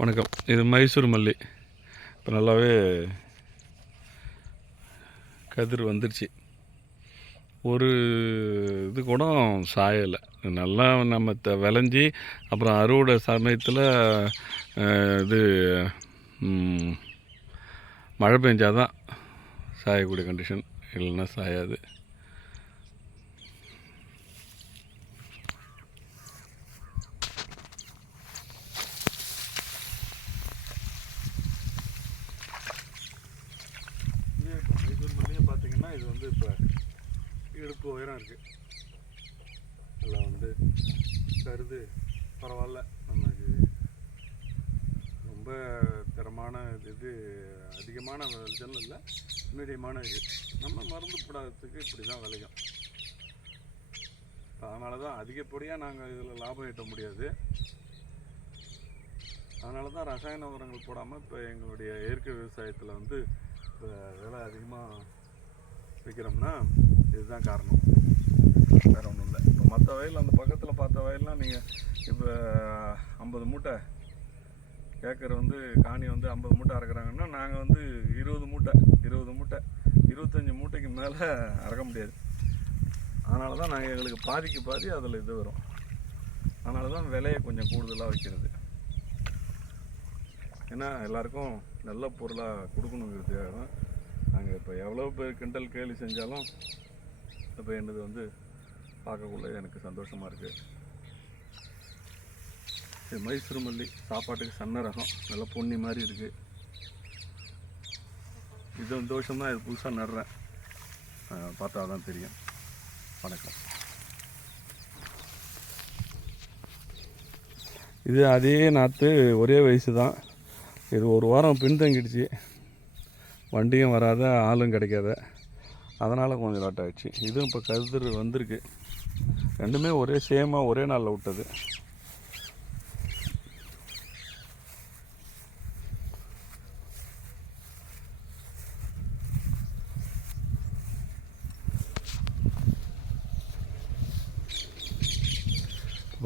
வணக்கம். இது மைசூர் மல்லி. இப்போ நல்லாவே கதிர் வந்துடுச்சு. ஒரு இது கூட சாயலை. நல்லா நம்ம விளைஞ்சி அப்புறம் அறுவடை சமயத்தில் இது மழை பெஞ்சாதான் சாயக்கூடிய கண்டிஷன், இல்லைன்னா சாயாது. மைசூர் மல்லியை பார்த்தீங்கன்னா இது வந்து இப்போ இடுப்பு உயரம் இருக்குது. அதில் வந்து கருது பரவாயில்ல. நமக்கு ரொம்ப தரமான இது அதிகமான விளைச்சலும் இல்லை, மீடியமான இது. நம்ம மருந்து போடாததுக்கு இப்படி தான் விளையும். அதனால தான் அதிகப்படியாக நாங்கள் இதில் லாபம் ஈட்ட முடியாது. அதனால தான் ரசாயன உரங்கள் போடாமல் இப்போ எங்களுடைய இயற்கை விவசாயத்தில் வந்து இப்போ விலை அதிகமாக விற்கிறோம்னா இதுதான் காரணம், வேறு ஒன்றும் இல்லை. இப்போ மற்ற வயலில் அந்த பக்கத்தில் பார்த்த வயல்லாம் நீங்கள் இப்போ 50 மூட்டை ஏக்கர் வந்து காணி வந்து 50 மூட்டை அறக்குறாங்கன்னா நாங்கள் வந்து 20 மூட்டை 25 மூட்டைக்கு மேலே அறக்க முடியாது. அதனால தான் நாங்கள் எங்களுக்கு பாதிக்கு பாதி அதில் இது வரும். அதனால தான் விலையை கொஞ்சம் கூடுதலாக வைக்கிறது. ஏன்னா எல்லாருக்கும் நல்ல பொருளாக கொடுக்கணுங்கிறதுக்காக தான் நாங்கள் இப்போ எவ்வளோ பேர் கிண்டல் கேலி செஞ்சாலும் இப்போ என்னது வந்து பார்க்கக்குள்ள எனக்கு சந்தோஷமாக இருக்குது. இது மைசூர் மல்லி சாப்பாட்டுக்கு சன்ன ரகம், நல்லா பொன்னி மாதிரி இருக்குது. இது இந்த வருஷம் தான் இது புதுசாக நடுறேன், பார்த்தா தான் தெரியும். வணக்கம். இது அதே நாற்று, ஒரே வயசு தான். இது ஒரு வாரம் பின்தங்கிடுச்சு, வண்டியும் வராத ஆளும் கிடைக்காத, அதனால் கொஞ்சம் லேட் ஆகிடுச்சு. இதுவும் இப்போ கதிர் வந்திருக்கு. ரெண்டுமே ஒரே சேமாக ஒரே நாளில் விட்டது.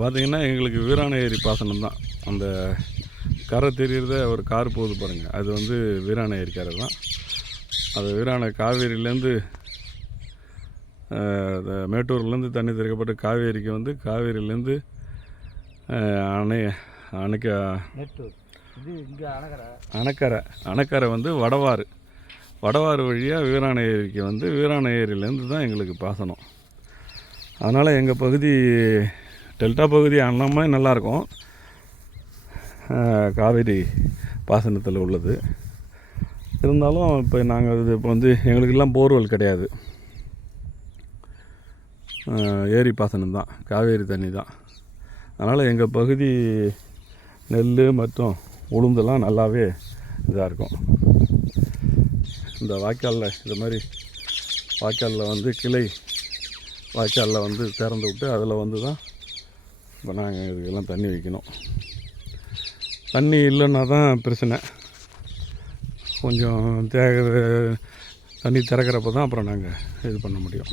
பார்த்திங்கன்னா எங்களுக்கு வீராண ஏரி பாசனம் தான். அந்த கரை தெரிகிறத ஒரு கார் போகுது பாருங்கள், அது வந்து வீராண ஏரி கரை தான். அது வீராண காவேரியிலேருந்து மேட்டூர்லேருந்து தண்ணி திறக்கப்பட்டு காவேரிக்கு வந்து, காவேரியிலேருந்து அணைக்கரை வந்து வடவாறு வழியாக வீராண ஏரிக்கு வந்து, வீராண ஏரியிலேருந்து தான் எங்களுக்கு பாசனம். அதனால் எங்கள் பகுதி டெல்டா பகுதி அண்ணாமே நல்லாயிருக்கும், காவேரி பாசனத்தில் உள்ளது. இருந்தாலும் இப்போ நாங்கள் இது இப்போ வந்து எங்களுக்கெல்லாம் போர்வெல் கிடையாது, ஏரி பாசனம் தான், காவேரி தண்ணி தான். அதனால் எங்கள் பகுதி நெல் மற்றும் உளுந்தெல்லாம் நல்லாவே இதாக இருக்கும். இந்த வாய்க்காலில் இந்த மாதிரி வாய்க்காலில் வந்து கிளை வாய்க்காலில் வந்து திறந்து விட்டு அதில் வந்து தான் இப்போ நாங்கள் இதுக்கெல்லாம் தண்ணி வைக்கணும். தண்ணி இல்லைன்னா தான் பிரச்சனை. கொஞ்சம் தண்ணி திறக்கிறப்ப தான் அப்புறம் நாங்கள் இது பண்ண முடியும்.